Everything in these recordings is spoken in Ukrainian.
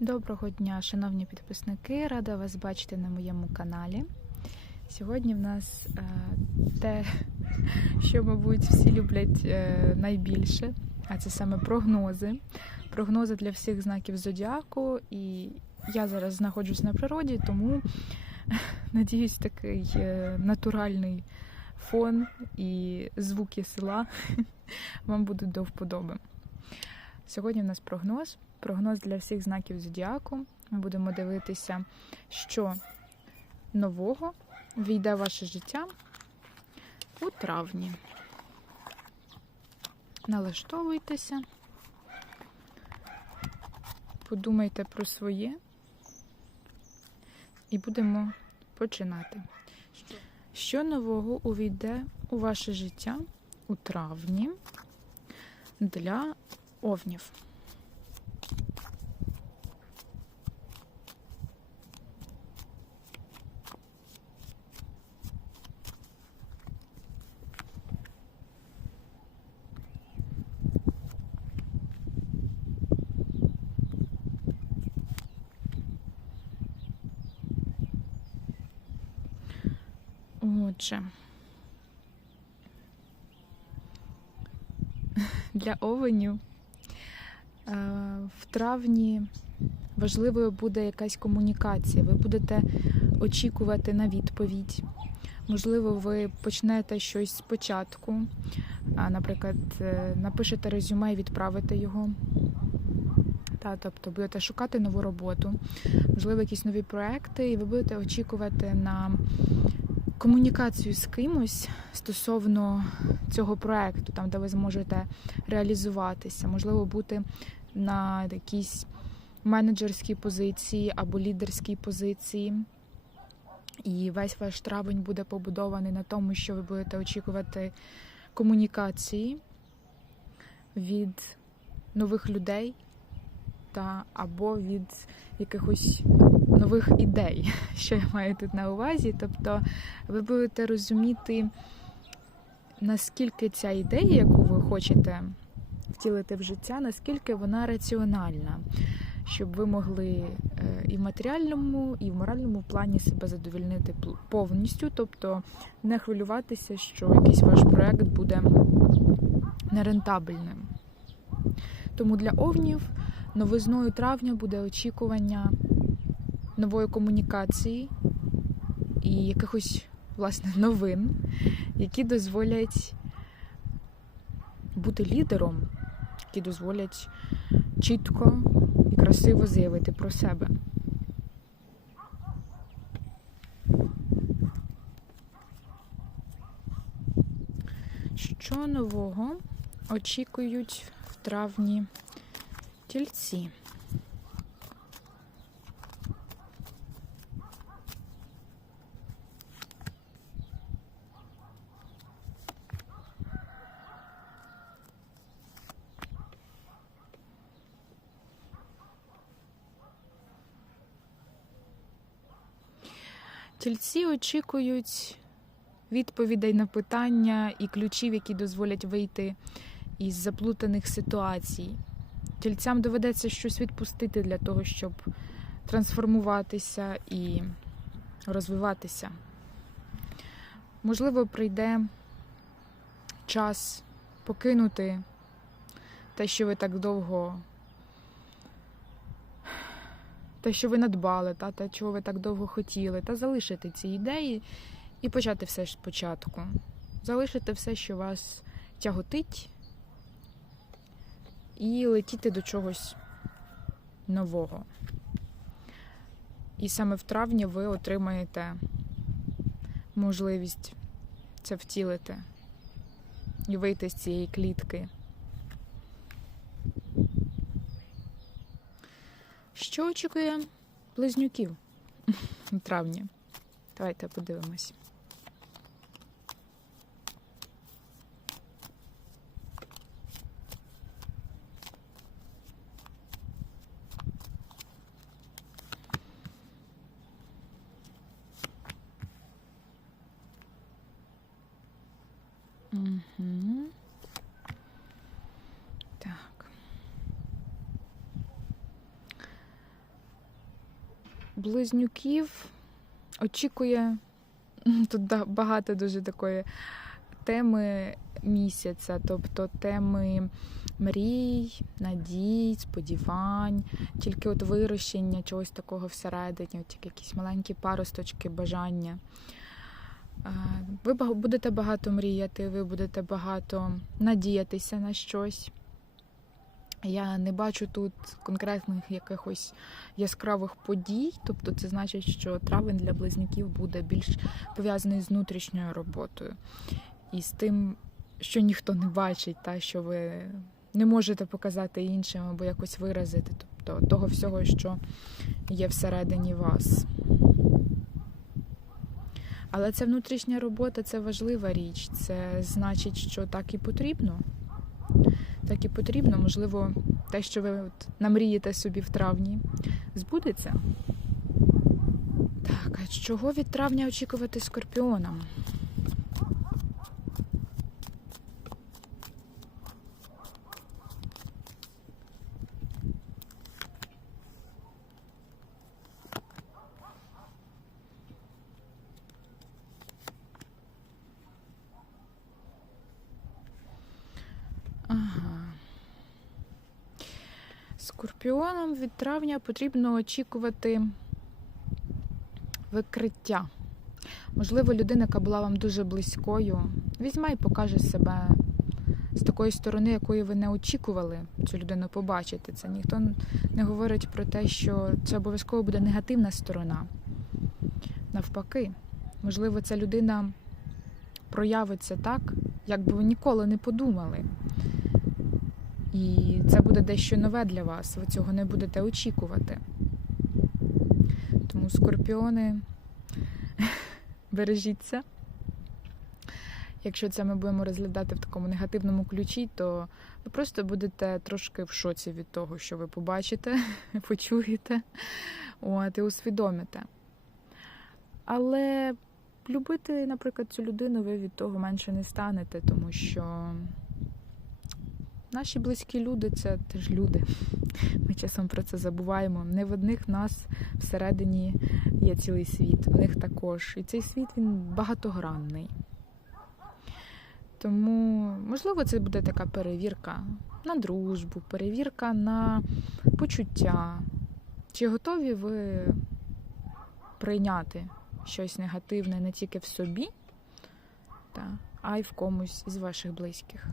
Доброго дня, шановні підписники! Рада вас бачити на моєму каналі. Сьогодні в нас е, те, що, мабуть, всі люблять е, найбільше, а це саме прогнози. Прогнози для всіх знаків зодіаку. І я зараз знаходжусь на природі, тому надіюсь, такий е, натуральний фон і звуки села вам будуть до вподоби. Сьогодні в нас прогноз. Прогноз для всіх знаків зодіаку. Ми будемо дивитися, що нового війде в ваше життя у травні. Налаштовуйтеся, подумайте про своє і будемо починати. Що нового увійде у ваше життя у травні для овнів? Отже, для овенів е, в травні важливою буде якась комунікація. Ви будете очікувати на відповідь. Можливо, ви почнете щось спочатку, наприклад, е, напишете резюме і відправите його. Та, тобто будете шукати нову роботу, можливо, якісь нові проекти, і ви будете очікувати на комунікацію з кимось стосовно цього проекту, там де ви зможете реалізуватися, можливо, бути на якійсь менеджерській позиції або лідерській позиції. І весь ваш травень буде побудований на тому, що ви будете очікувати комунікації від нових людей та або від якихось нових ідей, що я маю тут на увазі. Тобто ви будете розуміти, наскільки ця ідея, яку ви хочете втілити в життя, наскільки вона раціональна, щоб ви могли е, і в матеріальному, і в моральному плані себе задовільнити повністю, тобто не хвилюватися, що якийсь ваш проект буде нерентабельним. Тому для овнів новизною травня буде очікування нової комунікації і якихось власне новин, які дозволять бути лідером, які дозволять чітко і красиво заявити про себе. Що нового очікують в травні тільці? Тільці очікують відповідей на питання і ключів, які дозволять вийти із заплутаних ситуацій. Тільцям доведеться щось відпустити для того, щоб трансформуватися і розвиватися. Можливо, прийде час покинути те, що ви так довго те, що ви надбали, та те, чого ви так довго хотіли, та залишити ці ідеї і почати все ж спочатку. Залишити все, що вас тяготить, і летіти до чогось нового. І саме в травні ви отримаєте можливість це втілити і вийти з цієї клітки. Що очікує близнюків у травні? Давайте подивимось. Угу. Так. Близнюків очікує тут багато дуже такої теми місяця, тобто теми мрій, надій, сподівань, тільки от вирощення чогось такого всередині, от якісь маленькі паросточки, бажання. Е, Ви будете багато мріяти, ви будете багато надіятися на щось. Я не бачу тут конкретних якихось яскравих подій, тобто це значить, що травень для близнюків буде більш пов'язаний з внутрішньою роботою і з тим, що ніхто не бачить, та що ви не можете показати іншим або якось виразити, тобто того всього, що є всередині вас. Але це внутрішня робота, це важлива річ. Це значить, що так і потрібно. Так і потрібно, можливо, те, що ви от намрієте собі в травні, збудеться. Так, а чого від травня очікувати скорпіонам? Ага. Скорпіонам від травня потрібно очікувати викриття. Можливо, людина, яка була вам дуже близькою, візьме і покаже себе з такої сторони, якої ви не очікували цю людину побачити. Це ніхто не говорить про те, що це обов'язково буде негативна сторона. Навпаки, можливо, ця людина проявиться так, як би ви ніколи не подумали. І це буде дещо нове для вас. Ви цього не будете очікувати. Тому скорпіони, бережіться. Якщо це ми будемо розглядати в такому негативному ключі, то ви просто будете трошки в шоці від того, що ви побачите, почуєте от, і усвідомите. Але любити, наприклад, цю людину ви від того менше не станете, тому що наші близькі люди це теж люди. Ми часом про це забуваємо. Не в одних нас всередині є цілий світ, в них також. І цей світ він багатогранний. Тому, можливо, це буде така перевірка на дружбу, перевірка на почуття. Чи готові ви прийняти щось негативне не тільки в собі, а й в комусь із ваших близьких?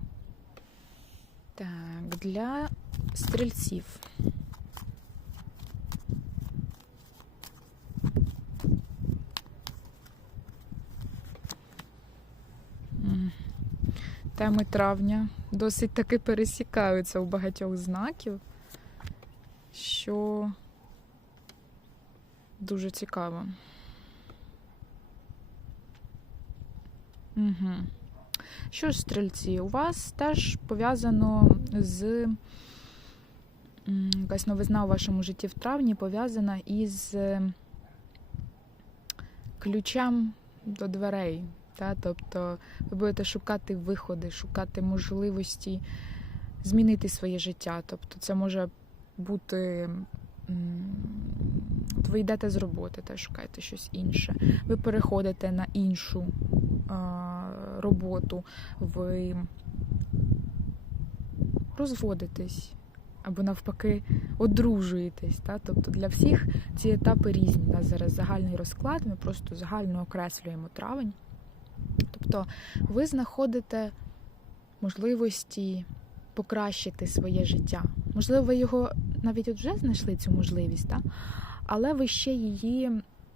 Так, для стрільців. Теми травня досить таки пересікаються у багатьох знаків, що дуже цікаво. Угу. Що ж, стрільці, у вас теж пов'язано з якась новизна у вашому житті в травні пов'язана із е, ключем до дверей. Та? Тобто ви будете шукати виходи, шукати можливості змінити своє життя. Тобто це може бути. Ви йдете з роботи та шукаєте щось інше. Ви переходите на іншу роботу, ви розводитесь або навпаки одружуєтесь. Та? Тобто для всіх ці етапи різні. У нас зараз загальний розклад, ми просто загально окреслюємо травень. Тобто ви знаходите можливості покращити своє життя. Можливо, ви його навіть от вже знайшли цю можливість, та? але ви ще її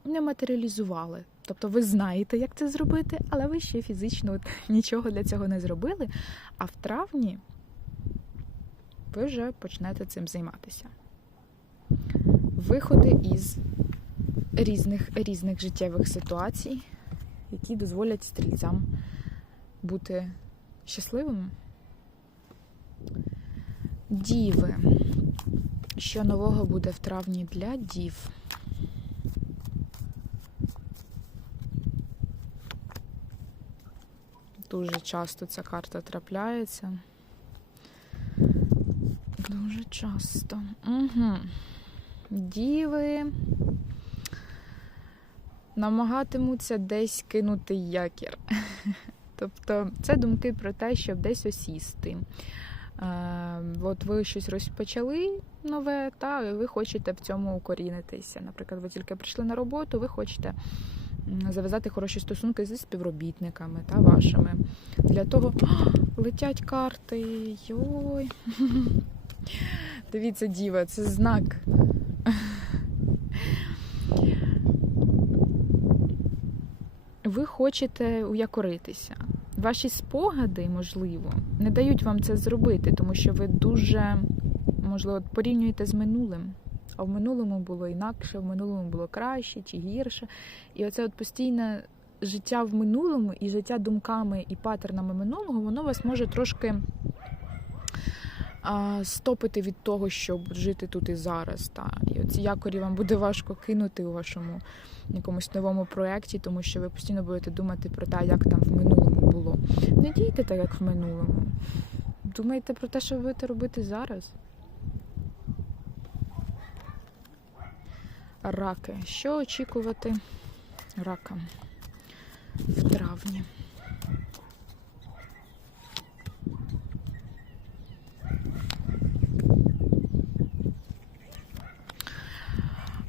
не матеріалізували. Тобто ви знаєте, як це зробити, але ви ще фізично нічого для цього не зробили. А в травні ви вже почнете цим займатися. Виходи із різних, різних життєвих ситуацій, які дозволять стрільцям бути щасливими. Діви. Що нового буде в травні для дів? Дуже часто ця карта трапляється. Дуже часто. Угу. Діви. намагатимуться десь кинути якір. Тобто це думки про те, щоб десь осісти. Е, От ви щось розпочали нове, та ви хочете в цьому укорінитися. Наприклад, ви тільки прийшли на роботу, ви хочете зав'язати хороші стосунки зі співробітниками та вашими. Для того О, летять карти. Йой. Дивіться, діва, це знак. Ви хочете уякоритися. Ваші спогади, можливо, не дають вам це зробити, тому що ви дуже, можливо, порівнюєте з минулим. А в минулому було інакше, в минулому було краще чи гірше. І оце от постійне життя в минулому і життя думками і патернами минулого, воно вас може трошки стопити від того, щоб жити тут і зараз. Та. І оці якорі вам буде важко кинути у вашому якомусь новому проєкті, тому що ви постійно будете думати про те, як там в минулому було. Не дійте так, як в минулому. Думайте про те, що ви будете робити зараз. Раки. Що очікувати ракам в травні?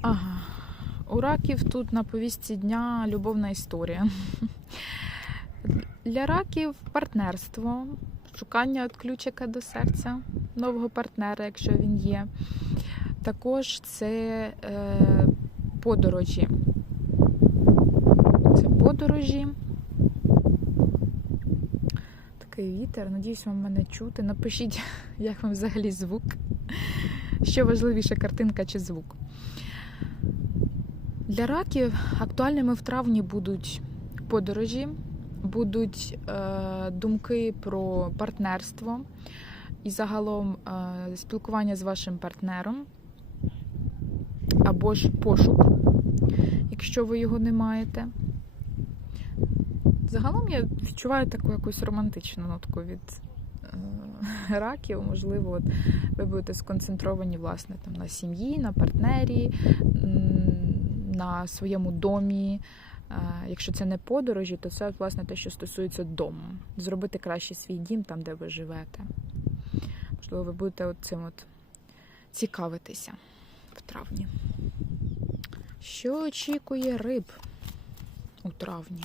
Ага. У раків тут на повістці дня любовна історія. Для раків партнерство, шукання ключика до серця, нового партнера, якщо він є. Також це е, подорожі. Це подорожі. Такий вітер. Надіюсь, вам мене чути. Напишіть, як вам взагалі звук. Що важливіше, картинка чи звук. Для раків актуальними в травні будуть подорожі, будуть е, думки про партнерство і загалом е, спілкування з вашим партнером або ж пошук, якщо ви його не маєте. Загалом я відчуваю таку якусь романтичну нотку від е, раків. Можливо, от ви будете сконцентровані власне там на сім'ї, на партнері, на своєму домі. Е, Якщо це не подорожі, то це власне те, що стосується дому. Зробити краще свій дім там, де ви живете. Можливо, ви будете от цим от цікавитися в травні. Що очікує риб у травні?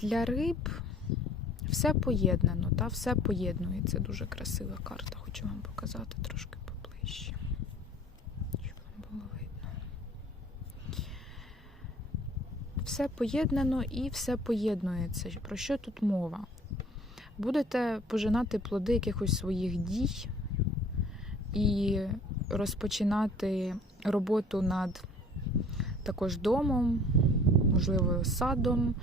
Для риб все поєднано, та все поєднується. Дуже красива карта. Хочу вам показати трошки поближче. Щоб вам було видно. Все поєднано і все поєднується. Про що тут мова? Будете пожинати плоди якихось своїх дій і розпочинати роботу над також домом, можливо, садом,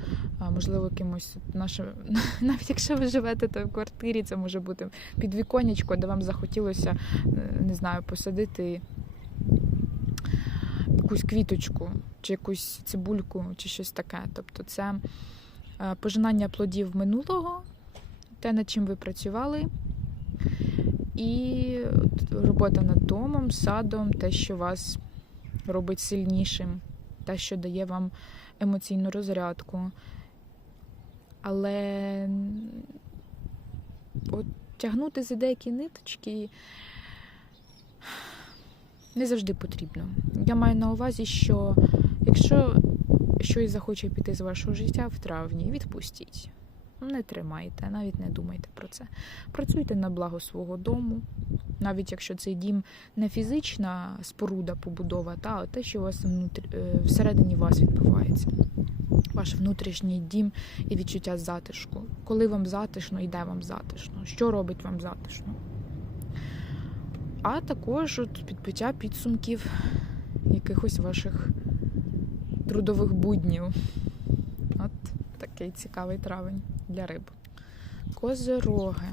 можливо, якимось нашим. Навіть якщо ви живете то в квартирі, це може бути підвіконечко, де вам захотілося, е, не знаю, посадити якусь квіточку, чи якусь цибульку, чи щось таке. Тобто це е, пожинання плодів минулого, те, над чим ви працювали. І робота над домом, садом, те, що вас робить сильнішим, те, що дає вам емоційну розрядку. Але от тягнути за деякі ниточки не завжди потрібно. Я маю на увазі, що якщо щось захоче піти з вашого життя в травні, відпустіть. Не тримайте, навіть не думайте про це. Працюйте на благо свого дому, навіть якщо цей дім не фізична споруда, побудова, та а те, що у вас внутрі, е, всередині вас відбувається. Ваш внутрішній дім і відчуття затишку. Коли вам затишно і де вам затишно, що робить вам затишно. А також от підбиття підсумків якихось ваших трудових буднів. От такий цікавий травень для риб. Козероги.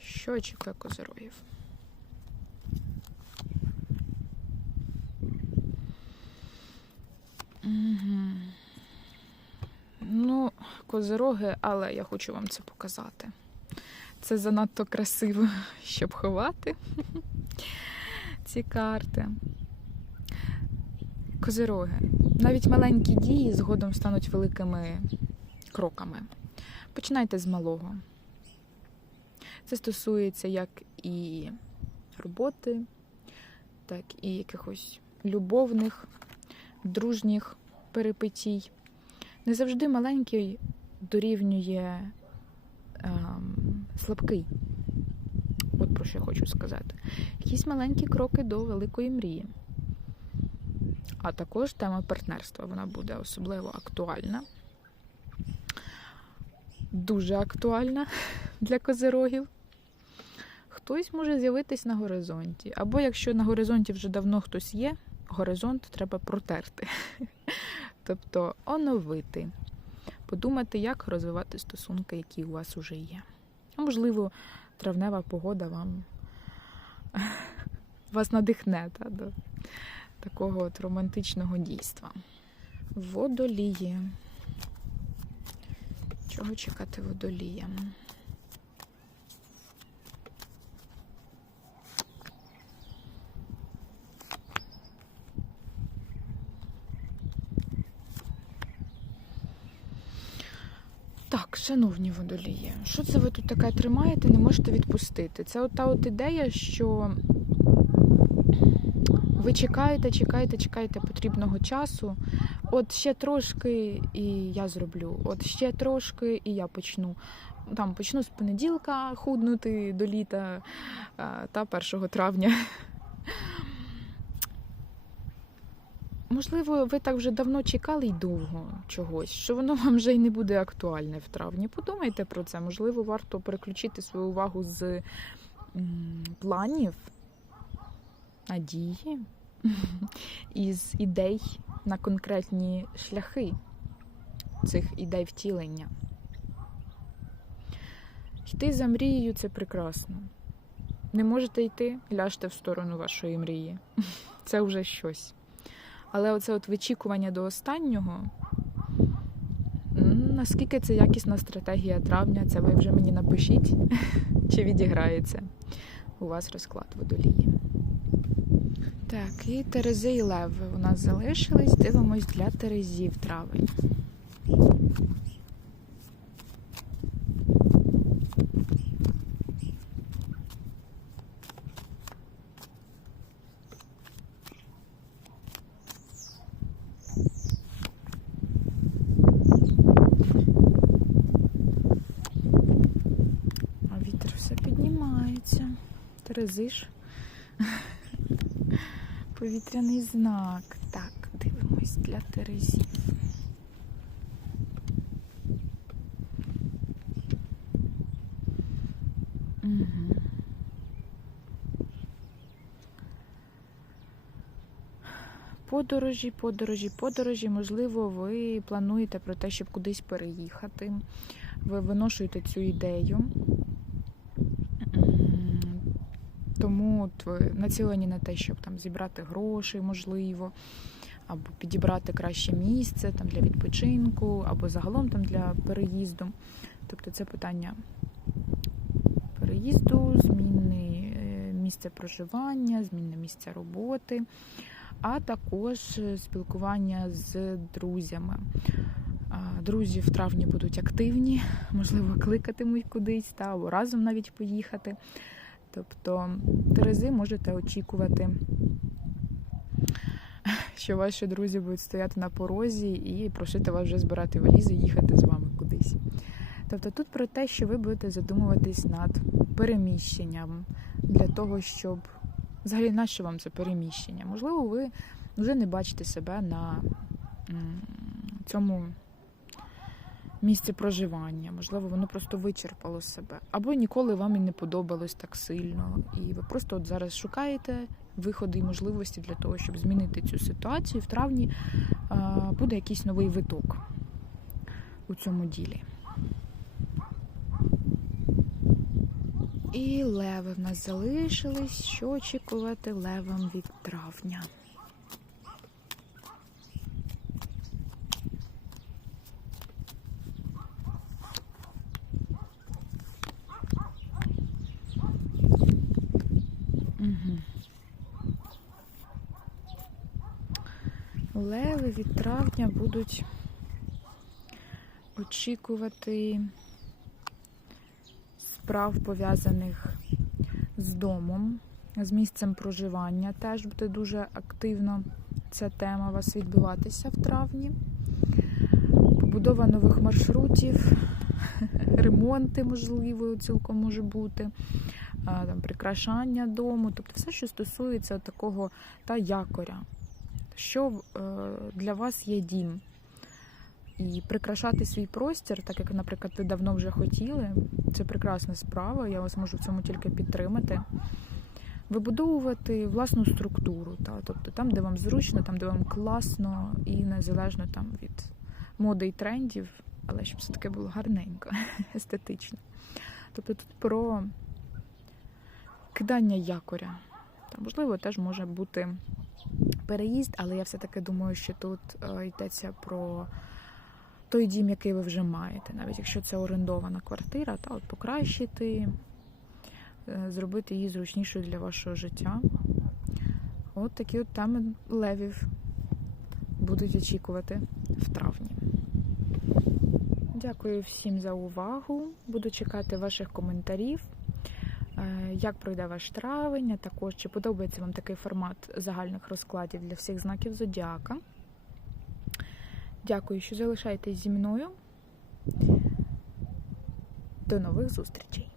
Що очікує козирогів? Угу. Козироги, але я хочу вам це показати. Це занадто красиво, щоб ховати ці карти. Козироги. Навіть маленькі дії згодом стануть великими кроками. Починайте з малого. Це стосується як і роботи, так і якихось любовних, дружніх перипетій. Не завжди маленький дорівнює ем, слабкий. От про що я хочу сказати. Якісь маленькі кроки до великої мрії. А також тема партнерства вона буде особливо актуальна. Дуже актуальна для козирогів. Хтось може з'явитись на горизонті. Або якщо на горизонті вже давно хтось є, горизонт треба протерти. Тобто оновити, подумати, як розвивати стосунки, які у вас уже є. А можливо, травнева погода вам вас надихне та, до такого от романтичного дійства. Водолії. Чого чекати водоліям? Шановні водолії, що це ви тут таке тримаєте, не можете відпустити? Це от та от ідея, що ви чекаєте, чекаєте, чекаєте потрібного часу. От ще трошки і я зроблю. От ще трошки і я почну. Там почну з понеділка худнути до літа та 1 травня. Можливо, ви так вже давно чекали й довго чогось, що воно вам вже й не буде актуальне в травні. Подумайте про це. Можливо, варто переключити свою увагу з планів, надії, із ідей на конкретні шляхи цих ідей втілення. Йти за мрією це прекрасно. Не можете йти, ляжте в сторону вашої мрії. Це вже щось. Але оце от вичікування до останнього, наскільки це якісна стратегія травня, це ви вже мені напишіть, чи відіграється у вас розклад водолії. Так, і Терези і Леви у нас залишились. Дивимось для Терезів травень. А вітер все піднімається. Ж. Повітряний знак. Так, дивимось для Терезів. Угу. Подорожі, подорожі, подорожі. Можливо, ви плануєте про те, щоб кудись переїхати. Ви виношуєте цю ідею. М, Тому от націлені на те, щоб там зібрати гроші, можливо, або підібрати краще місце там для відпочинку, або загалом там для переїзду. Тобто це питання переїзду, зміни е, місця проживання, зміни місця роботи, а також е, спілкування з друзями. Друзі в травні будуть активні, можливо, кликатимуть кудись та або разом навіть поїхати. Тобто Терези можете очікувати, що ваші друзі будуть стояти на порозі і просити вас вже збирати валізи і їхати з вами кудись. Тобто тут про те, що ви будете задумуватись над переміщенням для того, щоб взагалі на що вам це переміщення? Можливо, ви вже не бачите себе на цьому місці проживання. Можливо, воно просто вичерпало себе. Або ніколи вам і не подобалось так сильно. І ви просто от зараз шукаєте виходи і можливості для того, щоб змінити цю ситуацію. В травні буде якийсь новий виток у цьому ділі. І леви в нас залишились. Що очікувати левам від травня? Угу. Леви від травня будуть очікувати справ пов'язаних з домом, з місцем проживання. Теж буде дуже активно ця тема вас відбуватися в травні. Побудова нових маршрутів, ремонти, можливо, цілком може бути, там, прикрашання дому, тобто все, що стосується такого та якоря, що е, для вас є дім. І прикрашати свій простір, так як, наприклад, ви давно вже хотіли, це прекрасна справа, я вас можу в цьому тільки підтримати. Вибудовувати власну структуру, та, тобто там, де вам зручно, там, де вам класно і незалежно там від моди і трендів, але щоб все таки було гарненько, естетично. Тобто тут про кидання якоря. Та, можливо, теж може бути переїзд, але я все-таки думаю, що тут е, йдеться про той дім, який ви вже маєте, навіть якщо це орендована квартира, та от покращити, е, зробити її зручнішою для вашого життя. От такі от теми левів будуть очікувати в травні. Дякую всім за увагу. Буду чекати ваших коментарів. Е, Як пройде ваш травень, а також чи подобається вам такий формат загальних розкладів для всіх знаків зодіака. Дякую, що залишаєтесь зі мною. До нових зустрічей!